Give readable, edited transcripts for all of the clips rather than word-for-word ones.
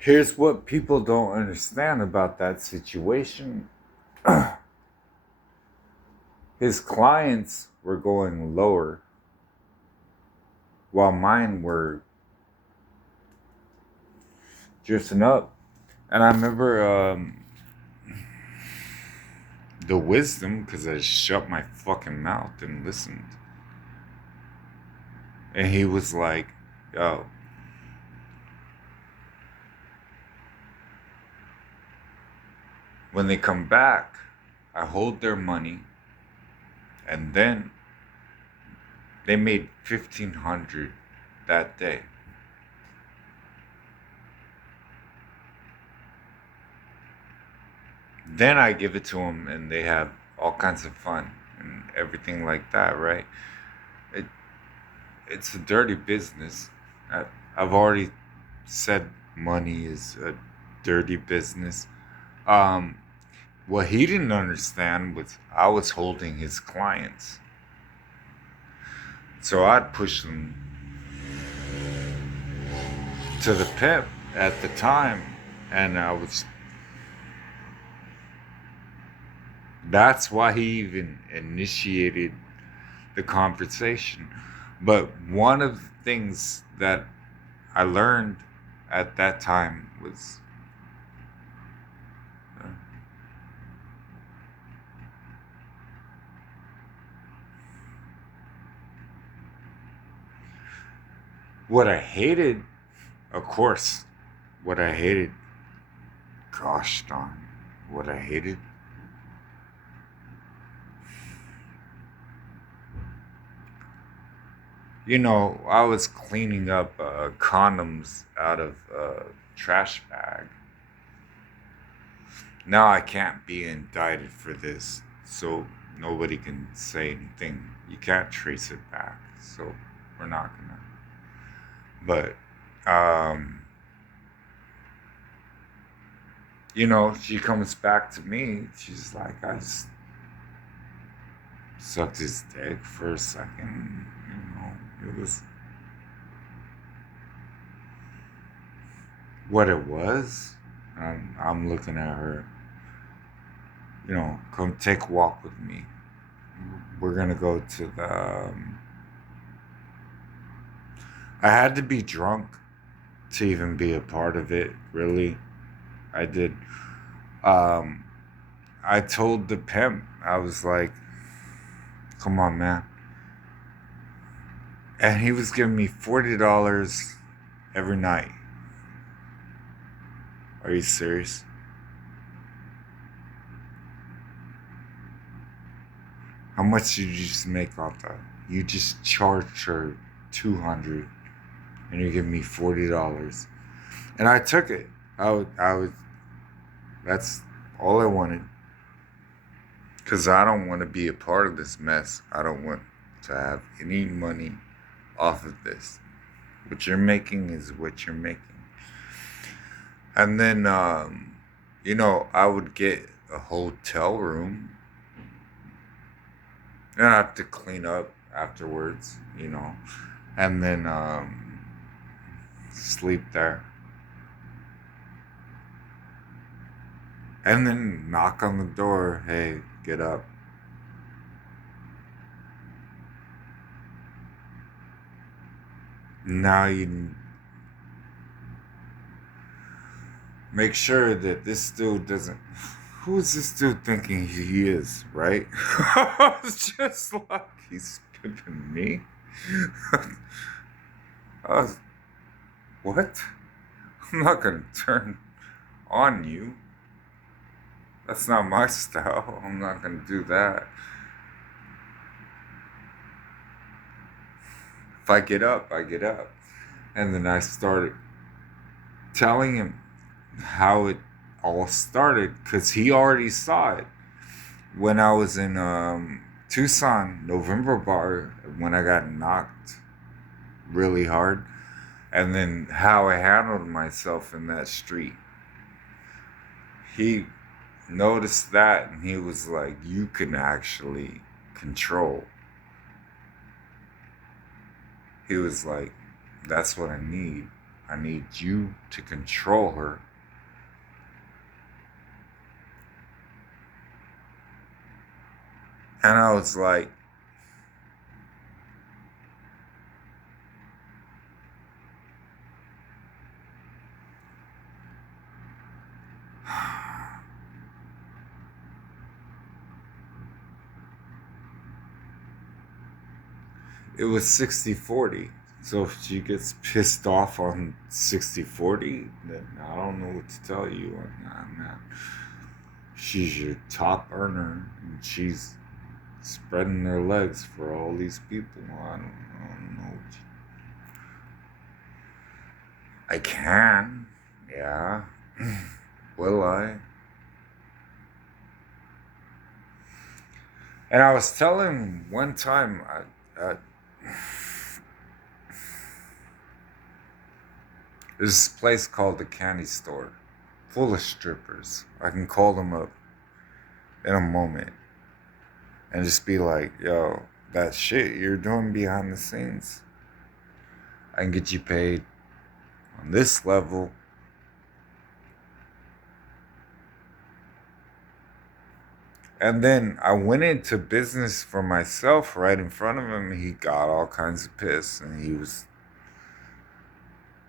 Here's what people don't understand about that situation. His clients were going lower while mine were drifting up. And I remember the wisdom, because I shut my fucking mouth and listened. And he was like, yo, when they come back, I hold their money, and then they made 1,500 that day. Then I give it to them, and they have all kinds of fun and everything like that, right? It it's a dirty business. I've already said money is a dirty business. Um, what he didn't understand was I was holding his clients, so I'd push them to the pimp at the time, and I was. That's why he even initiated the conversation. But one of the things that I learned at that time was uh, what I hated, of course, what I hated, gosh darn, what I hated. I was cleaning up condoms out of a trash bag. Now I can't be indicted for this, so nobody can say anything. You can't trace it back, so we're not gonna. But, she comes back to me. She's like, I sucked his dick for a second. It was what it was. I'm looking at her. Come take a walk with me. We're gonna go to the. I had to be drunk to even be a part of it. Really, I did. Um, I told the pimp, I was like, "Come on, man," and he was giving me $40 every night. Are you serious? How much did you just make off that? You just charged her 200, and you give me $40, and I took it. I would. That's all I wanted, because I don't want to be a part of this mess. I don't want to have any money off of this. What you're making is what you're making. And then, I would get a hotel room, and I have to clean up afterwards, and then sleep there. And then knock on the door, hey, get up. Now you make sure that this dude doesn't. Who is this dude thinking he is, right? It's just like he's pimping me. I was, what? I'm not gonna turn on you. That's not my style. I'm not gonna do that. If I get up, I get up. And then I started telling him how it all started, because he already saw it when I was in Tucson, November Bar, when I got knocked really hard, and then how I handled myself in that street. He noticed that, and he was like, you can actually control. He was like, that's what I need. I need you to control her. And I was like, it was 60-40. So if she gets pissed off on 60-40, then I don't know what to tell you on that. She's your top earner, and she's spreading their legs for all these people. I don't know. I can, yeah. Will I? And I was telling one time, there's this place called the Candy Store, full of strippers. I can call them up in a moment and just be like, yo, that shit you're doing behind the scenes, I can get you paid on this level. And then I went into business for myself right in front of him. He got all kinds of pissed, and he was,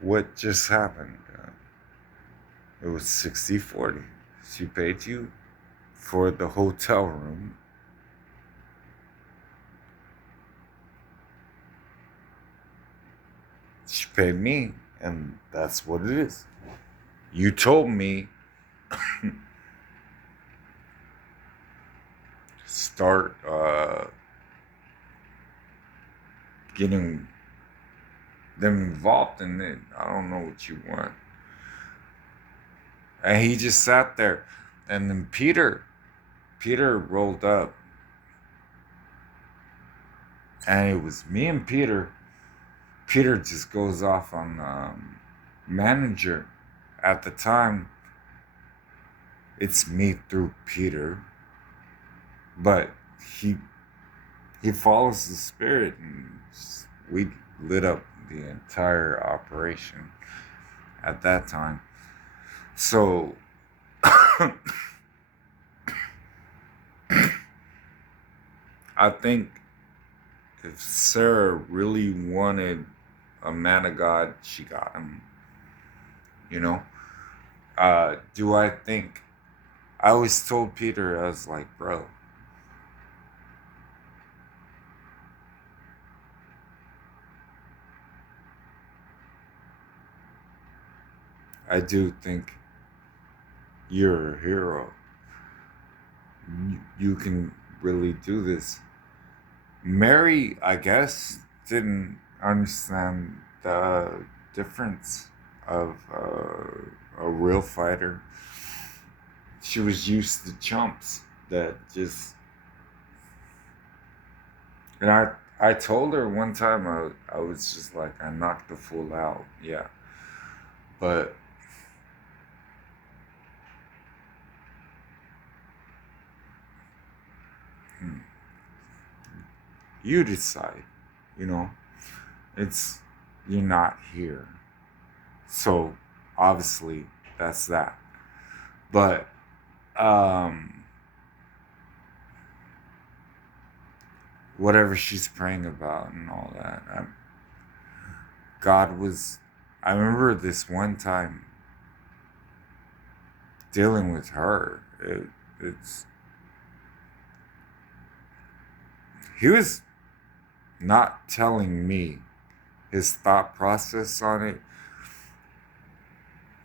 what just happened? It was 60-40. She paid you for the hotel room. She paid me, and that's what it is. You told me start getting them involved in it. I don't know what you want. And he just sat there. And then Peter rolled up. And it was me and Peter. Peter just goes off on manager. At the time, it's me through Peter. But he follows the Spirit, and we lit up the entire operation at that time. So I think if Sarah really wanted a man of God, she got him. You know? Do I think? I always told Peter, I was like, bro, I do think you're a hero. You can really do this. Mary, I guess, didn't understand the difference of a real fighter. She was used to chumps that just. And I told her one time, I was just like, I knocked the fool out, yeah. But you decide, you know, you're not here. So obviously that's that. But whatever she's praying about and all that, God was, I remember this one time dealing with her. He was not telling me his thought process on it,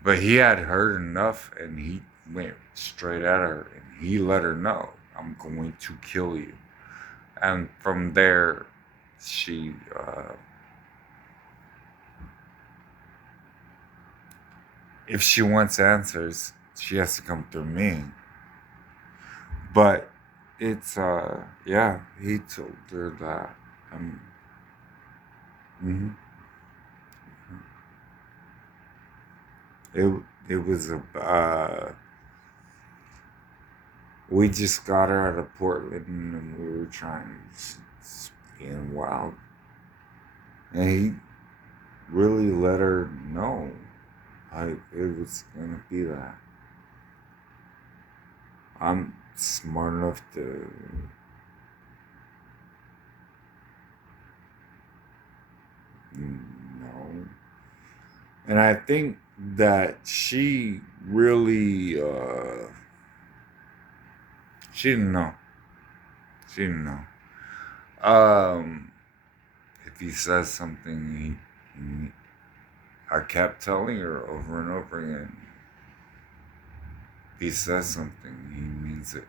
but he had heard enough, and he went straight at her, and he let her know, I'm going to kill you. And from there, she if she wants answers, she has to come through me. But it's yeah, he told her that. Mhm. It was a we just got her out of Portland, and we were trying being wild, and really let her know it was gonna be that. I'm smart enough to know. And I think that she really, she didn't know. She didn't know. If he says something, I kept telling her over and over again. If he says something, he means it.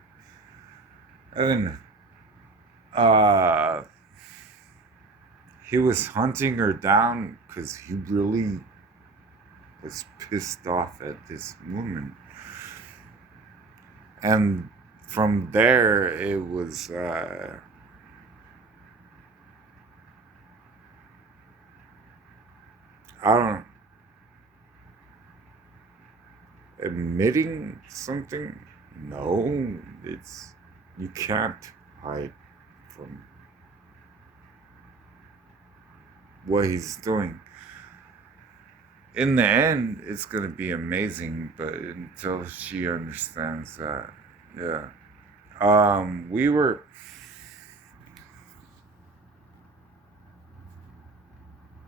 And uh, he was hunting her down because he really was pissed off at this woman. And from there, it was, I don't, admitting something? No, you can't hide from what he's doing. In the end, it's gonna be amazing, but until she understands that, yeah. We were.